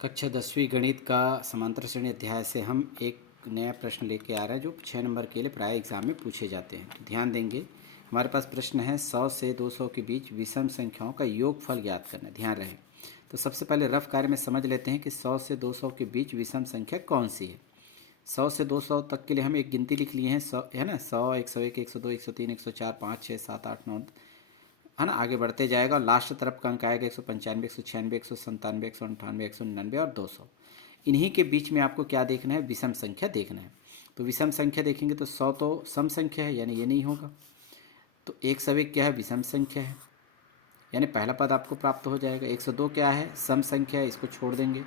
कक्षा 10वीं गणित का समांतर श्रेणी अध्याय से हम एक नया प्रश्न लेके आ रहे हैं जो 6 नंबर के लिए प्राय एग्जाम में पूछे जाते हैं। तो ध्यान देंगे, हमारे पास प्रश्न है 100 से 200 के बीच विषम संख्याओं का योगफल ज्ञात करना। ध्यान रहे, तो सबसे पहले रफ कार्य में समझ लेते हैं कि 100 से 200 के बीच विषम संख्या कौन सी है। 100 से 200 तक के लिए हम एक गिनती लिख लिए हैं, 100 है ना, 100, 101, 102, 103, 104, 5, 6, 7, 8, 9 है ना, आगे बढ़ते जाएगा और लास्ट तरफ का अंक आएगा 195, 196, 197, 198, 199 और 200। इन्हीं के बीच में आपको क्या देखना है, विषम संख्या देखना है। तो विषम संख्या देखेंगे तो 100 तो सम संख्या है, यानी ये नहीं होगा। तो 101 क्या है, विषम संख्या है, यानी पहला पद आपको प्राप्त हो जाएगा। 102 क्या है, सम संख्या है, इसको छोड़ देंगे।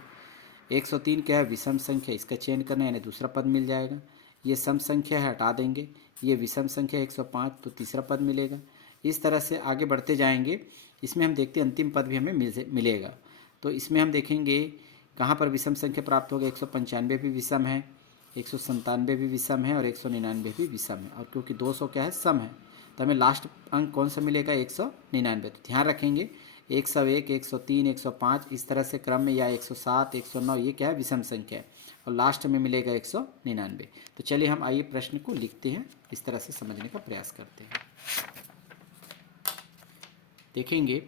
103 क्या है, विषम संख्या, इसका चयन करना है, यानी दूसरा पद मिल जाएगा। ये सम संख्या है, हटा देंगे। ये विषम संख्या 105, तो तीसरा पद मिलेगा। इस तरह से आगे बढ़ते जाएंगे। इसमें हम देखते हैं अंतिम पद भी हमें मिलेगा। तो इसमें हम देखेंगे कहाँ पर विषम संख्या प्राप्त होगा। 195 भी विषम है, 197 भी विषम है और 199 भी विषम है। और क्योंकि 200 क्या है, सम है, तो हमें लास्ट अंक कौन सा मिलेगा, 199। तो ध्यान रखेंगे 101, 103, 105 इस तरह से क्रम में, या 107, 109 ये क्या है, विषम संख्या है, और लास्ट में मिलेगा 199। तो चलिए हम आइए प्रश्न को लिखते हैं, इस तरह से समझने का प्रयास करते हैं। देखेंगे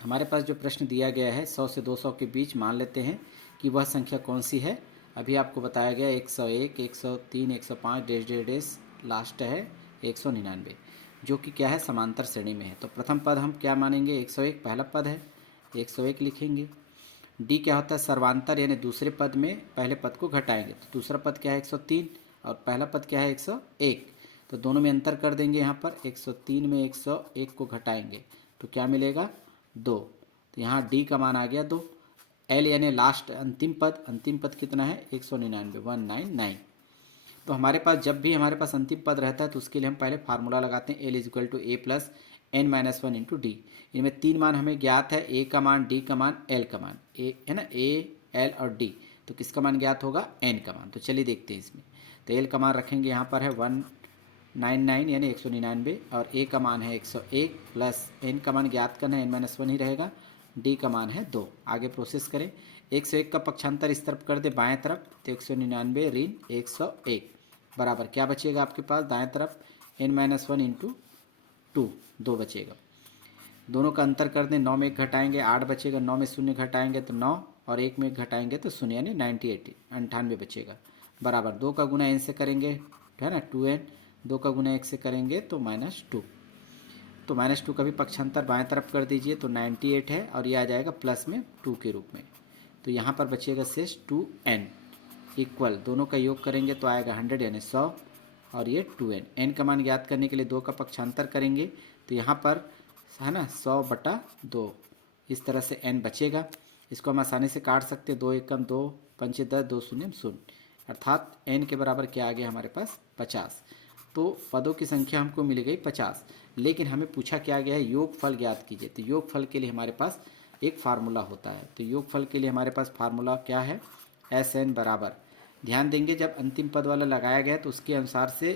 हमारे पास जो प्रश्न दिया गया है 100 से 200 के बीच, मान लेते हैं कि वह संख्या कौन सी है। अभी आपको बताया गया 101, 103, 105 डैश डैश डैश, लास्ट है 199, जो कि क्या है, समांतर श्रेणी में है। तो प्रथम पद हम क्या मानेंगे, 101 पहला पद है, 101 लिखेंगे। डी क्या होता है, सर्वांतर, यानी दूसरे पद में पहले पद को घटाएंगे। तो दूसरा पद क्या है, 103, और पहला पद क्या है, 101। तो दोनों में अंतर कर देंगे, यहाँ पर 103 में 101 को घटाएंगे तो क्या मिलेगा, 2। तो यहाँ डी का मान आ गया 2। एल यानी लास्ट अंतिम पद कितना है, 199, 199। तो हमारे पास जब भी हमारे पास अंतिम पद रहता है तो उसके लिए हम पहले फार्मूला लगाते हैं, l is equal to a plus n minus one into d. इनमें 3 मान हमें ज्ञात है, ए का मान, डी का मान, एल का मान। ए है ना, ए एल और डी, तो किसका मान ज्ञात होगा, एन का मान। तो चलिए देखते हैं इसमें। तो एल का मान रखेंगे यहाँ पर है 199 यानी 199, और ए का मान है 101 प्लस एन का मान ज्ञात करना है, एन माइनस वन ही रहेगा, डी का मान है 2। आगे प्रोसेस करें, 101 का पक्षांतर इस तरफ कर दे बाएं तरफ, तो 199 ऋण 101 बराबर क्या बचेगा आपके पास, दाएं तरफ एन माइनस वन इंटू 2 बचेगा। दोनों का अंतर कर दें, 9 में 1 घटाएंगे 8 बचेगा, 9 में 0 घटाएंगे तो 9, और 1 में 1 घटाएंगे तो 0, यानी 98 बचेगा, बराबर 2 का गुना एन से करेंगे, है ना, 2n, 2 का गुना 1 से करेंगे तो -2। तो -2 का भी पक्षांतर बाएं तरफ कर दीजिए, तो 98 है, और ये आ जाएगा प्लस में 2 के रूप में। तो यहाँ पर बचेगा शेष 2n इक्वल, दोनों का योग करेंगे तो आएगा 100 यानी 100, और ये 2n। n का मान ज्ञात करने के लिए 2 का पक्षांतर करेंगे, तो यहाँ पर है ना 100/2, इस तरह से n बचेगा। इसको हम आसानी से काट सकते हैं, 2 एकम 2, 5 10, 2 शून्य 0, अर्थात n के बराबर क्या आ गया हमारे पास, 50। तो पदों की संख्या हमको मिल गई 50, लेकिन हमें पूछा क्या गया है, योगफल ज्ञात कीजिए। तो योगफल के लिए हमारे पास एक फार्मूला होता है। तो योगफल के लिए हमारे पास फार्मूला क्या है, SN बराबर, ध्यान देंगे जब अंतिम पद वाला लगाया गया तो उसके अनुसार से,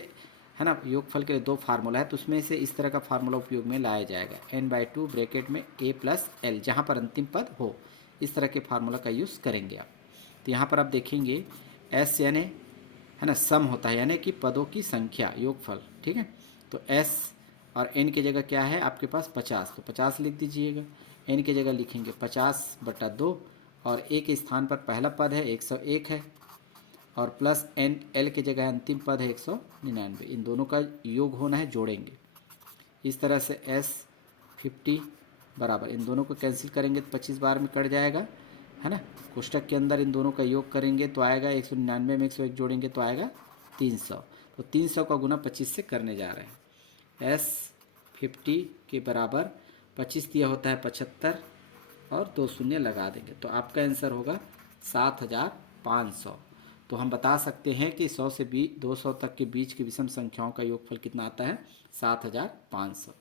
है ना, योगफल के लिए 2 फार्मूला है, तो उसमें से इस तरह का फार्मूला उपयोग में लाया जाएगा, n/2 ब्रैकेट में a प्लस एल, जहाँ पर अंतिम पद हो, इस तरह के फार्मूला का यूज़ करेंगे आप। तो यहाँ पर आप देखेंगे S यानी, है ना, सम होता है, यानी कि पदों की संख्या, योगफल, ठीक है। तो S और n की जगह क्या है आपके पास, 50, तो 50 लिख दीजिएगा। n की जगह लिखेंगे 50/2, और a के स्थान पर पहला पद है 101 है, और प्लस n, l की जगह अंतिम पद है 199। इन दोनों का योग होना है, जोड़ेंगे इस तरह से S50 बराबर, इन दोनों को कैंसिल करेंगे तो 25 बार में कट जाएगा, है ना। कोष्टक के अंदर इन दोनों का योग करेंगे तो आएगा 199 में 101 जोड़ेंगे तो आएगा 300। तो 300 का गुना 25 से करने जा रहे हैं। S50 के बराबर 25 दिया होता है 75, और 2 शून्य लगा देंगे, तो आपका आंसर होगा 7500। तो हम बता सकते हैं कि 100 से 200 तक के बीच की विषम संख्याओं का योगफल कितना आता है, 7500।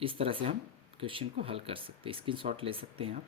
इस तरह से हम क्वेश्चन को हल कर सकते हैं, स्क्रीनशॉट ले सकते हैं आप।